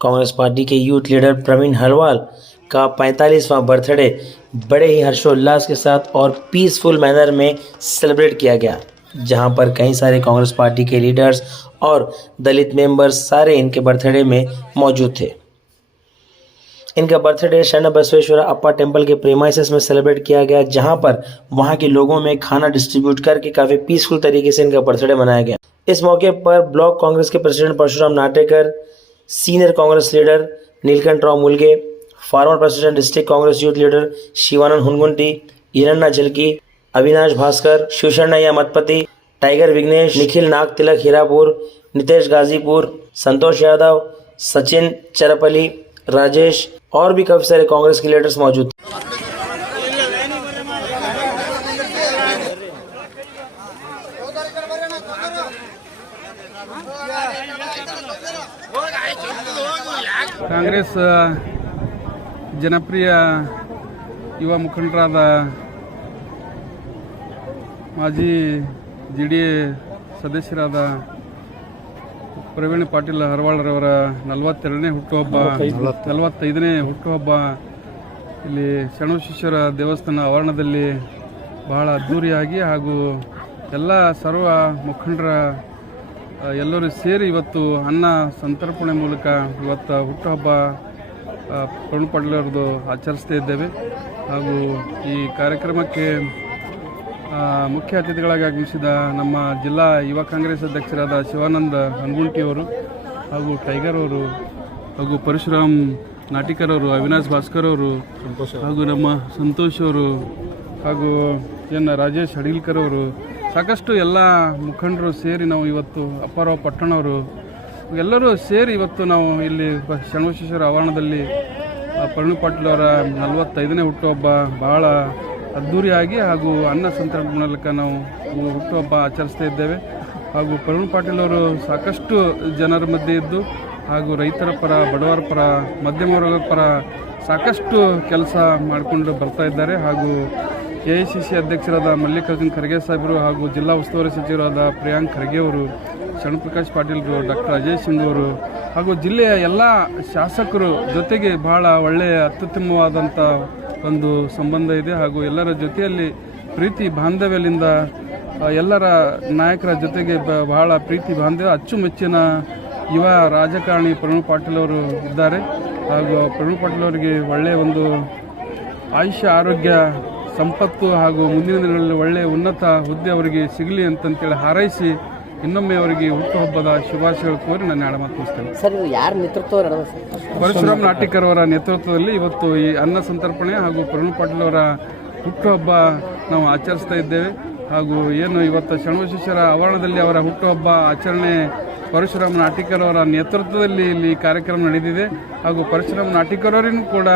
Congress party के youth leader Praveen हलवाल का 45वां birthday बड़े ही हर्षोल्लास के साथ और पीसफुल मैनर में सेलिब्रेट किया गया, जहां पर कई सारे कांग्रेस पार्टी के लीडर्स और दलित मेंबर्स सारे इनके बर्थडे में मौजूद थे। इनका बर्थडे शरण बसवेश्वर अप्पा टेम्पल के प्रेमाइसेस में सेलिब्रेट किया गया, जहां पर वहां के लोगों में खाना डिस्ट्रीब्यूट करके काफ़ी पीसफुल तरीके से इनका बर्थडे मनाया गया। इस मौके पर ब्लॉक कांग्रेस के president Parashuram Natekar, senior Congress leader Neelkanth Rao Mulge, farmer president district Congress youth leader Shivanand Hungunti, Hiranna Jhalki, Avinash Bhaskar, Shivasharanayya Matapati, tiger Vighnesh, Nikhil Nag Tilak Hirapur, Nitesh Ghazipur, Santosh Yadav, Sachin Charpali, Rajesh और भी काफी सारे कांग्रेस के लीडर्स मौजूद थे। ಕಾಂಗ್ರೆಸ್ ಜನಪ್ರಿಯ ಯುವ ಮುಖಂಡರಾದ ಮಾಜಿ ಜಿಡಿಎ ಸದಸ್ಯರಾದ ಪ್ರವೀಣ್ ಪಾಟೀಲ್ ಹರವಾಳ್ರವರ 42ನೇ ಹುಟ್ಟುಹಬ್ಬ 45ನೇ ಹುಟ್ಟುಹಬ್ಬ ಇಲ್ಲಿ ಶರಣಬಸವೇಶ್ವರ ದೇವಸ್ಥಾನ ಆವರಣದಲ್ಲಿ ಬಹಳ ಅದ್ದೂರಿಯಾಗಿ ಹಾಗೂ ಎಲ್ಲ ಸರ್ವ ಮುಖಂಡರ ಎಲ್ಲರೂ ಸೇರಿ ಇವತ್ತು ಅನ್ನ ಸಂತರ್ಪಣೆ ಮೂಲಕ ಇವತ್ತು ಹುಟ್ಟುಹಬ್ಬ ಪ್ರವೀಣ್ ಪಾಟೀಲ್ ಅವರದು ಆಚರಿಸ್ತಾ ಇದ್ದೇವೆ। ಹಾಗೂ ಈ ಕಾರ್ಯಕ್ರಮಕ್ಕೆ ಮುಖ್ಯ ಅತಿಥಿಗಳಾಗಿ ಆಗಮಿಸಿದ ನಮ್ಮ ಜಿಲ್ಲಾ ಯುವ ಕಾಂಗ್ರೆಸ್ ಅಧ್ಯಕ್ಷರಾದ ಶಿವಾನಂದ ಹನಗುಂಟಿಯವರು ಹಾಗೂ ಟೈಗರ್ ಅವರು ಹಾಗೂ ಪರಶುರಾಮ್ ನಾಟಿಕರ್ ಅವರು, ಅವಿನಾಶ್ ಭಾಸ್ಕರ್ ಅವರು ಹಾಗೂ ನಮ್ಮ ಸಂತೋಷ್ ಅವರು ಹಾಗೂ ರಾಜೇಶ್ ಅಡಿಲ್ಕರ್ ಅವರು, ಸಾಕಷ್ಟು ಎಲ್ಲ ಮುಖಂಡರು ಸೇರಿ ನಾವು ಇವತ್ತು ಅಪ್ಪಾರಾವ್ ಪಟ್ಟಣವರು ಎಲ್ಲರೂ ಸೇರಿ ಇವತ್ತು ನಾವು ಇಲ್ಲಿ ಶರಣಬಸವೇಶ್ವರ ಆವರಣದಲ್ಲಿ ಪ್ರವೀಣ್ ಪಾಟೀಲ್ ಅವರ 45ನೇ ಹುಟ್ಟುಹಬ್ಬ ಬಹಳ ಅದ್ದೂರಿಯಾಗಿ ಹಾಗೂ ಅನ್ನ ಸಂತರ್ಪಣೆ ಮೂಲಕ ನಾವು ಹುಟ್ಟುಹಬ್ಬ ಆಚರಿಸ್ತಾ ಇದ್ದೇವೆ। ಹಾಗೂ ಪ್ರವೀಣ್ ಪಾಟೀಲ್ ಅವರು ಸಾಕಷ್ಟು ಜನರ ಮಧ್ಯೆ ಇದ್ದು ಹಾಗೂ ರೈತರ ಪರ, ಬಡವರ ಪರ, ಮಧ್ಯಮ ವರ್ಗದ ಪರ ಸಾಕಷ್ಟು ಕೆಲಸ ಮಾಡಿಕೊಂಡು ಬರ್ತಾ ಇದ್ದಾರೆ। ಹಾಗೂ ಎಐಸಿಸಿ ಅಧ್ಯಕ್ಷರಾದ ಮಲ್ಲಿಕಾರ್ಜುನ್ ಖರ್ಗೆ ಸಾಹೇಬರು ಹಾಗೂ ಜಿಲ್ಲಾ ಉಸ್ತುವಾರಿ ಸಚಿವರಾದ ಪ್ರಿಯಾಂಕ್ ಖರ್ಗೆ ಅವರು, ಶರಣಪ್ರಕಾಶ್ ಪಾಟೀಲ್ರು, ಡಾಕ್ಟರ್ ಅಜಯ್ ಸಿಂಗ್ ಅವರು ಹಾಗೂ ಜಿಲ್ಲೆಯ ಎಲ್ಲ ಶಾಸಕರು ಜೊತೆಗೆ ಬಹಳ ಒಳ್ಳೆಯ ಅತ್ಯುತ್ತಮವಾದಂಥ ಒಂದು ಸಂಬಂಧ ಇದೆ। ಹಾಗೂ ಎಲ್ಲರ ಜೊತೆಯಲ್ಲಿ ಪ್ರೀತಿ ಬಾಂಧವ್ಯದಿಂದ ಎಲ್ಲರ ನಾಯಕರ ಜೊತೆಗೆ ಬಹಳ ಪ್ರೀತಿ ಬಾಂಧವ್ಯ ಅಚ್ಚುಮೆಚ್ಚಿನ ಯುವ ರಾಜಕಾರಣಿ ಪ್ರವೀಣ್ ಪಾಟೀಲ್ ಅವರು ಇದ್ದಾರೆ। ಹಾಗೂ ಪ್ರವೀಣ್ ಪಾಟೀಲ್ ಅವರಿಗೆ ಒಳ್ಳೆಯ ಒಂದು ಆಯುಷ್ಯ, ಆರೋಗ್ಯ, ಸಂಪತ್ತು ಹಾಗೂ ಮುಂದಿನ ದಿನಗಳಲ್ಲಿ ಒಳ್ಳೆಯ ಉನ್ನತ ಹುದ್ದೆ ಅವರಿಗೆ ಸಿಗಲಿ ಅಂತಂತೇಳಿ ಹಾರೈಸಿ ಇನ್ನೊಮ್ಮೆ ಅವರಿಗೆ ಹುಟ್ಟುಹಬ್ಬದ ಶುಭಾಶಯಗಳು ಕೋರಿ ನನ್ನ ಎರಡು ಮಾತು ಮುಗಿಸ್ತೇನೆ। ಸರ್, ಯಾರ ನೇತೃತ್ವ? ಪರಶುರಾಮ್ ನಾಟಿಕರ್ ಅವರ ನೇತೃತ್ವದಲ್ಲಿ ಇವತ್ತು ಈ ಅನ್ನ ಸಂತರ್ಪಣೆ ಹಾಗೂ ಪ್ರವೀಣ್ ಪಾಟೀಲ್ ಅವರ ಹುಟ್ಟುಹಬ್ಬ ನಾವು ಆಚರಿಸ್ತಾ ಇದ್ದೇವೆ। ಹಾಗೂ ಏನು ಇವತ್ತು ಶರಣಬಸವೇಶ್ವರ ಆವರಣದಲ್ಲಿ ಅವರ ಹುಟ್ಟುಹಬ್ಬ ಆಚರಣೆ ಪರಶುರಾಮ್ ನಾಟಿಕರ್ ಅವರ ನೇತೃತ್ವದಲ್ಲಿ ಇಲ್ಲಿ ಕಾರ್ಯಕ್ರಮ ನಡೆದಿದೆ। ಹಾಗೂ ಪರಶುರಾಮ್ ನಾಟಿಕರ್ ಅವರಿಗೂ ಕೂಡ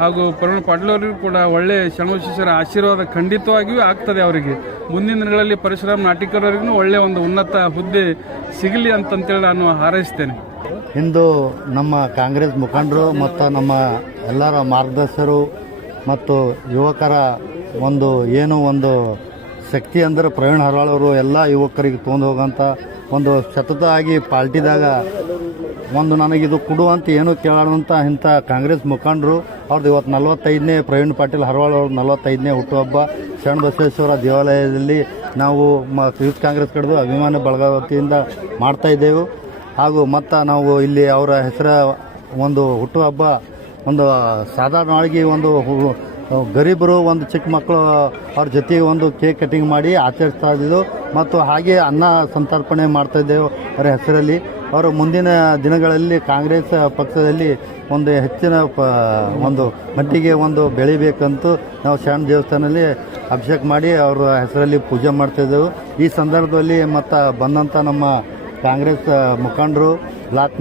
ಹಾಗೂ ಪ್ರವೀಣ್ ಪಾಟೀಲ್ ಅವರಿಗೂ ಕೂಡ ಒಳ್ಳೆಯ ಶರಣಬಸವೇಶ್ವರ ಆಶೀರ್ವಾದ ಖಂಡಿತವಾಗಿಯೂ ಆಗ್ತದೆ। ಅವರಿಗೆ ಮುಂದಿನ ದಿನಗಳಲ್ಲಿ ಪರಶುರಾಮ್ ನಾಟಿಕರ್ ಅವರಿಗೂ ಒಳ್ಳೆಯ ಒಂದು ಉನ್ನತ ಹುದ್ದೆ ಸಿಗಲಿ ಅಂತಂತೇಳಿ ನಾನು ಹಾರೈಸ್ತೇನೆ। ಇಂದು ನಮ್ಮ ಕಾಂಗ್ರೆಸ್ ಮುಖಂಡರು ಮತ್ತು ನಮ್ಮ ಎಲ್ಲರ ಮಾರ್ಗದರ್ಶಕರು ಮತ್ತು ಯುವಕರ ಒಂದು ಶಕ್ತಿ ಅಂದರೆ ಪ್ರವೀಣ್ ಹರವಾಳ್ ಅವರು ಎಲ್ಲ ಯುವಕರಿಗೆ ತೊಗೊಂಡು ಹೋಗೋಂಥ ಒಂದು ಸತತ ಆಗಿ ಪಾರ್ಟಿದಾಗ ನನಗಿದು ಕೊಡುವಂತ ಏನು ಕೇಳೋದಂತ ಇಂಥ ಕಾಂಗ್ರೆಸ್ ಮುಖಂಡರು ಅವ್ರದ್ದು ಇವತ್ತು 45ನೇ ಪ್ರವೀಣ್ ಪಾಟೀಲ್ ಹರವಾಳ್ ಅವ್ರ 45ನೇ ಹುಟ್ಟುಹಬ್ಬ ಶರಣಬಸವೇಶ್ವರ ದೇವಾಲಯದಲ್ಲಿ ನಾವು ಯೂತ್ ಕಾಂಗ್ರೆಸ್ ಕಡೆದು ಅಭಿಮಾನ ಬಳಗ ವತಿಯಿಂದ ಮಾಡ್ತಾ ಇದ್ದೇವೆ। ಹಾಗೂ ಮತ್ತು ನಾವು ಇಲ್ಲಿ ಅವರ ಹೆಸರ ಒಂದು ಹುಟ್ಟುಹಬ್ಬ ಒಂದು ಸಾಧಾರಣವಾಗಿ ಒಂದು ಗರೀಬರು, ಒಂದು ಚಿಕ್ಕ ಮಕ್ಕಳು ಅವ್ರ ಜೊತೆಗೆ ಒಂದು ಕೇಕ್ ಕಟಿಂಗ್ ಮಾಡಿ ಆಚರಿಸ್ತಾ ಇದ್ದಿದ್ದು ಮತ್ತು ಹಾಗೆ ಅನ್ನ ಸಂತರ್ಪಣೆ ಮಾಡ್ತಾ ಇದ್ದೇವೆ ಅವರ ಹೆಸರಲ್ಲಿ। ಅವರು ಮುಂದಿನ ದಿನಗಳಲ್ಲಿ ಕಾಂಗ್ರೆಸ್ ಪಕ್ಷದಲ್ಲಿ ಒಂದು ಹೆಚ್ಚಿನ ಒಂದು ಮಟ್ಟಿಗೆ ಬೆಳಿಬೇಕಂತೂ ನಾವು ಶರಣ ದೇವಸ್ಥಾನದಲ್ಲಿ ಅಭಿಷೇಕ ಮಾಡಿ ಅವರ ಹೆಸರಲ್ಲಿ ಪೂಜೆ ಮಾಡ್ತಾಯಿದ್ದೆವು। ಈ ಸಂದರ್ಭದಲ್ಲಿ ಮತ್ತು ಬಂದಂಥ ನಮ್ಮ ಕಾಂಗ್ರೆಸ್ ಮುಖಂಡರು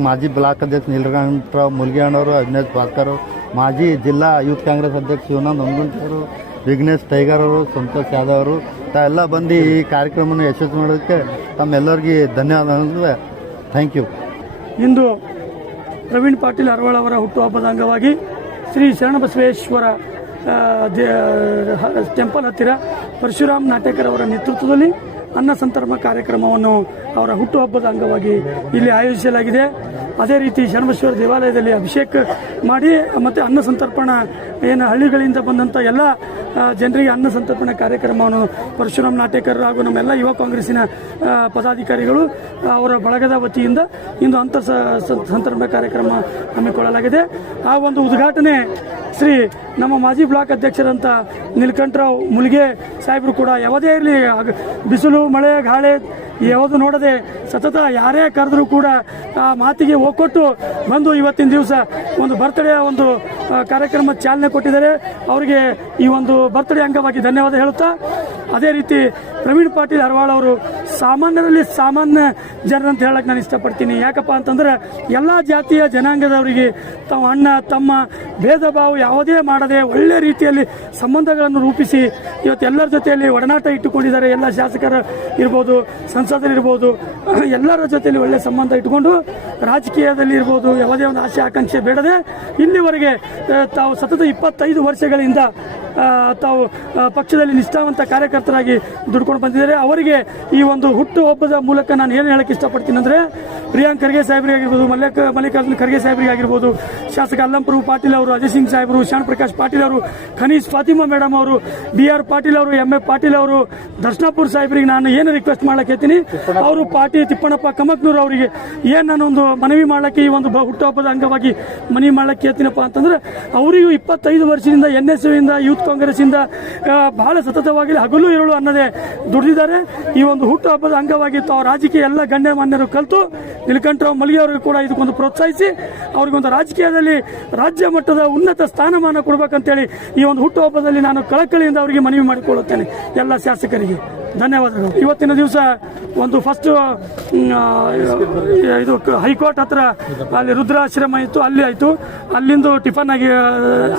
ಮಾಜಿ ಬ್ಲಾಕ್ ಅಧ್ಯಕ್ಷ ನೀಲಕಂಠ ರಾವ್ ಮುಲ್ಗೆ ಅಣ್ಣವರು, ಅವಿನಾಶ್ ಭಾಸ್ಕರ್, ಮಾಜಿ ಜಿಲ್ಲಾ ಯೂತ್ ಕಾಂಗ್ರೆಸ್ ಅಧ್ಯಕ್ಷ ಶಿವಾನಂದ ಹನಗುಂಟಿ ಅವರು, ವಿಘ್ನೇಶ್ ಟೈಗರ್ ಅವರು, ಸಂತೋಷ್ ಯಾದವ್ ಅವರು ಎಲ್ಲ ಬಂದು ಈ ಕಾರ್ಯಕ್ರಮವನ್ನು ಯಶಸ್ವಿ ಮಾಡೋದಕ್ಕೆ ತಮ್ಮೆಲ್ಲರಿಗೆ ಧನ್ಯವಾದ। Thank you. ಇಂದು ಪ್ರವೀಣ್ ಪಾಟೀಲ್ ಹರವಾಳ್ ಅವರ ಹುಟ್ಟುಹಬ್ಬದ ಅಂಗವಾಗಿ ಶ್ರೀ ಶರಣಬಸವೇಶ್ವರ ಟೆಂಪಲ್ ಹತ್ತಿರ ಪರಶುರಾಮ್ ನಾಟೇಕರ್ ಅವರ ನೇತೃತ್ವದಲ್ಲಿ ಅನ್ನ ಸಂತರ್ಪಣಾ ಕಾರ್ಯಕ್ರಮವನ್ನು ಅವರ ಹುಟ್ಟುಹಬ್ಬದ ಅಂಗವಾಗಿ ಇಲ್ಲಿ ಆಯೋಜಿಸಲಾಗಿದೆ। ಅದೇ ರೀತಿ ಶರಣಬಸವೇಶ್ವರ ದೇವಾಲಯದಲ್ಲಿ ಅಭಿಷೇಕ ಮಾಡಿ ಮತ್ತು ಅನ್ನ ಸಂತರ್ಪಣಾ ಏನು ಹಳ್ಳಿಗಳಿಂದ ಬಂದಂಥ ಎಲ್ಲ ಜನರಿಗೆ ಅನ್ನ ಸಂತರ್ಪಣಾ ಕಾರ್ಯಕ್ರಮವನ್ನು ಪರಶುರಾಮ್ ನಾಟೇಕರ್ ಹಾಗೂ ನಮ್ಮೆಲ್ಲ ಯುವ ಕಾಂಗ್ರೆಸ್ಸಿನ ಪದಾಧಿಕಾರಿಗಳು ಅವರ ಬಳಗದ ವತಿಯಿಂದ ಇಂದು ಅಂತರ ಸಂತರ್ಪಣಾ ಕಾರ್ಯಕ್ರಮ ಹಮ್ಮಿಕೊಳ್ಳಲಾಗಿದೆ. ಆ ಒಂದು ಉದ್ಘಾಟನೆ ಶ್ರೀ ನಮ್ಮ ಮಾಜಿ ಬ್ಲಾಕ್ ಅಧ್ಯಕ್ಷರಂತ ನೀಲಕಂಠರಾವ್ ಮುಲ್ಗೆ ಸಾಹೇಬರು ಕೂಡ ಯಾವುದೇ ಇರಲಿ ಬಿಸಿಲು ಮಳೆ ಗಾಳಿ ಯಾವುದು ನೋಡದೆ ಸತತ ಯಾರೇ ಕರೆದರೂ ಕೂಡ ಆ ಮಾತಿಗೆ ಒಕ್ಕೊಟ್ಟು ಬಂದು ಇವತ್ತಿನ ದಿವಸ ಒಂದು ಬರ್ತ್ಡೇ ಒಂದು ಕಾರ್ಯಕ್ರಮ ಚಾಲನೆ ಕೊಟ್ಟಿದ್ದಾರೆ. ಅವರಿಗೆ ಈ ಒಂದು ಬರ್ತ್ಡೇ ಅಂಗವಾಗಿ ಧನ್ಯವಾದ ಹೇಳುತ್ತಾ, ಅದೇ ರೀತಿ ಪ್ರವೀಣ್ ಪಾಟೀಲ್ ಹರವಾಳ್ ಅವರು ಸಾಮಾನ್ಯರಲ್ಲಿ ಸಾಮಾನ್ಯ ಜನರಂತ ಹೇಳಕ್ಕೆ ನಾನು ಇಷ್ಟಪಡ್ತೀನಿ. ಯಾಕಪ್ಪ ಅಂತಂದ್ರೆ ಎಲ್ಲ ಜಾತಿಯ ಜನಾಂಗದವರಿಗೆ ತಾವು ಅಣ್ಣ ತಮ್ಮ ಭೇದ ಭಾವ ಯಾವುದೇ ಮಾಡದೆ ಒಳ್ಳೆ ರೀತಿಯಲ್ಲಿ ಸಂಬಂಧಗಳನ್ನು ರೂಪಿಸಿ ಇವತ್ತು ಎಲ್ಲರ ಜೊತೆಯಲ್ಲಿ ಒಡನಾಟ ಇಟ್ಟುಕೊಂಡಿದ್ದಾರೆ. ಎಲ್ಲ ಶಾಸಕರು ಇರ್ಬೋದು, ಸಂಸದರಿರ್ಬೋದು, ಎಲ್ಲರ ಜೊತೆಯಲ್ಲಿ ಒಳ್ಳೆ ಸಂಬಂಧ ಇಟ್ಟುಕೊಂಡು ರಾಜಕೀಯದಲ್ಲಿ ಇರ್ಬೋದು ಯಾವುದೇ ಒಂದು ಆಸೆ ಆಕಾಂಕ್ಷೆ ಬೇಡದೆ ಇಲ್ಲಿವರೆಗೆ ತಾವು ಸತತ 25 ವರ್ಷಗಳಿಂದ ತಾವು ಪಕ್ಷದಲ್ಲಿ ನಿಷ್ಠಾವಂತ ಕಾರ್ಯಕರ್ತರಾಗಿ ದುಡ್ಕೊಂಡು ಬಂದಿದ್ದಾರೆ. ಅವರಿಗೆ ಈ ಒಂದು ಹುಟ್ಟು ಹಬ್ಬದ ಮೂಲಕ ನಾನು ಏನು ಹೇಳಕ್ಕೆ ಇಷ್ಟಪಡ್ತೀನಿ ಅಂದರೆ, ಪ್ರಿಯಾಂಕ್ ಖರ್ಗೆ ಸಾಹೇಬರಿಗಾಗಿರ್ಬೋದು, ಮಲ್ಲಿಕಾರ್ಜುನ ಖರ್ಗೆ ಸಾಹೇಬರಿಗಾಗಿರ್ಬೋದು, ಶಾಸಕ ಅಲ್ಲಂಪ್ರಭು ಪಾಟೀಲ್ ಅವರು, ಅಜಯ್ ಸಿಂಗ್ ಸಾಹೇಬರು, ಶಾಣ್ ಪ್ರಕಾಶ್ ಪಾಟೀಲ್ ಅವರು, ಖನೀಸ್ ಫಾತಿಮಾ ಮೇಡಮ್ ಅವರು, BR ಪಾಟೀಲ್ ಅವರು, MA ಪಾಟೀಲ್ ಅವರು, ದರ್ಶನಾಪುರ್ ಸಾಹೇಬರಿಗೆ ನಾನು ಏನು ರಿಕ್ವೆಸ್ಟ್ ಮಾಡ್ಲಿಕ್ಕೆ ಹೇಳ್ತೀನಿ, ಅವರು ತಿಪ್ಪಣ್ಣಪ್ಪ ಕಮಕ್ನೂರ್ ಅವರಿಗೆ ಏನು ನಾನೊಂದು ಮನವಿ ಮಾಡ್ಲಿಕ್ಕೆ ಈ ಒಂದು ಹುಟ್ಟುಹಬ್ಬದ ಅಂಗವಾಗಿ ಮನವಿ ಮಾಡ್ಲಿಕ್ಕೆ ಹೇಳ್ತೀನಪ್ಪ ಅಂತಂದ್ರೆ, ಅವರಿಗೂ 25 ವರ್ಷದಿಂದ NSU ಇಂದ ಯೂತ್ ಕಾಂಗ್ರೆಸ್ ಇಂದ ಬಹಳ ಸತತವಾಗಿ ಹಗಲು ಇರಳು ಅನ್ನದೇ ದುಡಿದಿದ್ದಾರೆ. ಈ ಒಂದು ಹುಟ್ಟು ಹಬ್ಬದ ಅಂಗವಾಗಿ ತಾವು ರಾಜಕೀಯ ಎಲ್ಲ ಗಣ್ಯಮಾನ್ಯರು ಕಲಿತು ನೀಲಕಂಠರಾವ್ ಮಲ್ಗೆ ಅವರಿಗೆ ಕೂಡ ಇದಕ್ಕೊಂದು ಪ್ರೋತ್ಸಾಹಿಸಿ ಅವರಿಗೊಂದು ರಾಜಕೀಯದಲ್ಲಿ ರಾಜ್ಯ ಮಟ್ಟದ ಉನ್ನತ ಸ್ಥಾನಮಾನ ಕೊಡಬೇಕಂತೇಳಿ ಈ ಒಂದು ಹುಟ್ಟು ಹಬ್ಬದಲ್ಲಿ ನಾನು ಕಳಕಳಿಯಿಂದ ಅವರಿಗೆ ಮನವಿ ಮಾಡಿಕೊಳ್ಳುತ್ತೇನೆ, ಎಲ್ಲ ಶಾಸಕರಿಗೆ ಧನ್ಯವಾದಗಳು. ಇವತ್ತಿನ ದಿವಸ ಒಂದು ಫಸ್ಟ್ ಇದು ಹೈಕೋರ್ಟ್ ಹತ್ರ ಅಲ್ಲಿ ರುದ್ರಾಶ್ರಮ ಇತ್ತು, ಅಲ್ಲಿ ಆಯಿತು, ಅಲ್ಲಿಂದು ಟಿಫನ್ ಆಗಿ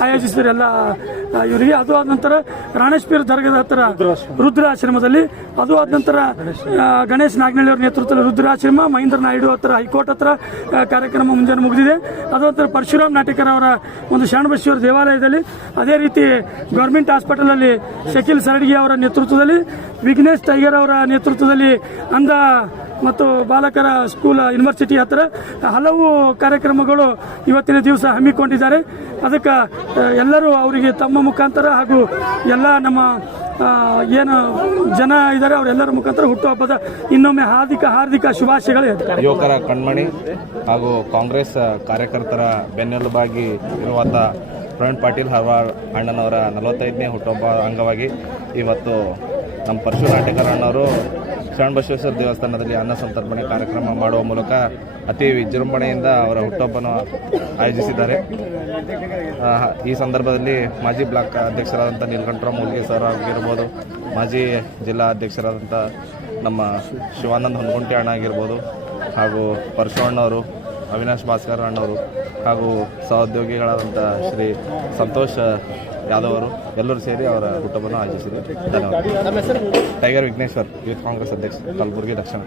ಆಯೋಜಿಸಿದ್ರು ಎಲ್ಲ ಇವರಿಗೆ. ಅದು ಆದ ನಂತರ ರಾಣೇಶ್ವರ ದರ್ಗದ ಹತ್ರ ರುದ್ರಾಶ್ರಮದಲ್ಲಿ, ಅದು ಆದ ನಂತರ ಗಣೇಶ್ ನಾಗನಹಳ್ಳಿ ಅವರ ನೇತೃತ್ವದಲ್ಲಿ ರುದ್ರಾಶ್ರಮ, ಮಹೇಂದ್ರ ನಾಯ್ಡು ಹತ್ರ ಹೈಕೋರ್ಟ್ ಹತ್ರ ಕಾರ್ಯಕ್ರಮ ಮುಂಜಾನೆ ಮುಗಿದಿದೆ. ಅದು ನಂತರ ಪರಶುರಾಮ್ ನಾಟೇಕರ್ ಅವರ ಒಂದು ಶರಣಬಸವೇಶ್ವರ ದೇವಾಲಯದಲ್ಲಿ, ಅದೇ ರೀತಿ ಗೌರ್ಮೆಂಟ್ ಹಾಸ್ಪಿಟಲ್ ಅಲ್ಲಿ ಶಕೀಲ್ ಸರಡ್ಗಿ ಅವರ ನೇತೃತ್ವದಲ್ಲಿ, ವಿಘ್ನೇಶ್ ಟೈಗರ್ ಅವರ ನೇತೃತ್ವದಲ್ಲಿ ಅಂಧ ಮತ್ತು ಬಾಲಕರ ಸ್ಕೂಲ್ ಯೂನಿವರ್ಸಿಟಿ ಹತ್ತಿರ ಹಲವು ಕಾರ್ಯಕ್ರಮಗಳು ಇವತ್ತಿನ ದಿವಸ ಹಮ್ಮಿಕೊಂಡಿದ್ದಾರೆ. ಅದಕ್ಕೆ ಎಲ್ಲರೂ ಅವರಿಗೆ ತಮ್ಮ ಮುಖಾಂತರ ಹಾಗೂ ಎಲ್ಲ ನಮ್ಮ ಏನು ಜನ ಇದ್ದಾರೆ ಅವರೆಲ್ಲರ ಮುಖಾಂತರ ಹುಟ್ಟುಹಬ್ಬದ ಇನ್ನೊಮ್ಮೆ ಹಾರ್ದಿಕ ಶುಭಾಶಯಗಳು. ಯುವಕರ ಕಣ್ಮಣಿ ಹಾಗೂ ಕಾಂಗ್ರೆಸ್ ಕಾರ್ಯಕರ್ತರ ಬೆನ್ನೆಲುಬಾಗಿ ಇರುವಂಥ ಪ್ರವೀಣ್ ಪಾಟೀಲ್ ಹರವಾಳ್ ಅಣ್ಣನವರ 45ನೇ ಹುಟ್ಟುಹಬ್ಬ ಅಂಗವಾಗಿ ಇವತ್ತು ನಮ್ಮ ಪರಶುರಾಮ್ ನಾಟೇಕರ್ ಅಣ್ಣವರು ಶರಣಬಸವೇಶ್ವರ ದೇವಸ್ಥಾನದಲ್ಲಿ ಅನ್ನ ಸಂತರ್ಪಣೆ ಕಾರ್ಯಕ್ರಮ ಮಾಡುವ ಮೂಲಕ ಅತಿ ವಿಜೃಂಭಣೆಯಿಂದ ಅವರ ಹುಟ್ಟುಹಬ್ಬನ ಆಯೋಜಿಸಿದ್ದಾರೆ. ಈ ಸಂದರ್ಭದಲ್ಲಿ ಮಾಜಿ ಬ್ಲಾಕ್ ಅಧ್ಯಕ್ಷರಾದಂಥ ನೀಲಕಂಠರಾವ್ ಮುಲ್ಗೆ ಸರ್ ಆಗಿರ್ಬೋದು, ಮಾಜಿ ಜಿಲ್ಲಾ ಅಧ್ಯಕ್ಷರಾದಂಥ ನಮ್ಮ ಶಿವಾನಂದ್ ಹೊನ್ಗುಂಟೆ ಅಣ್ಣ ಆಗಿರ್ಬೋದು, ಹಾಗೂ ಪರಶುಣ್ಣವರು, ಅವಿನಾಶ್ ಭಾಸ್ಕರ್ ಅಣ್ಣವರು, ಹಾಗೂ ಸಹೋದ್ಯೋಗಿಗಳಾದಂಥ ಶ್ರೀ ಸಂತೋಷ್ ಯಾದವ್ ಅವರು ಎಲ್ಲರೂ ಸೇರಿ ಅವರ ಹುಟ್ಟುಹಬ್ಬವನ್ನು ಆಯೋಜಿಸಿದರು. ಧನ್ಯವಾದ. ಟೈಗರ್ ವಿಘ್ನೇಶ್ವರ್, ಯೂತ್ ಕಾಂಗ್ರೆಸ್ ಅಧ್ಯಕ್ಷ, ಕಲಬುರಗಿ ದಕ್ಷಿಣ.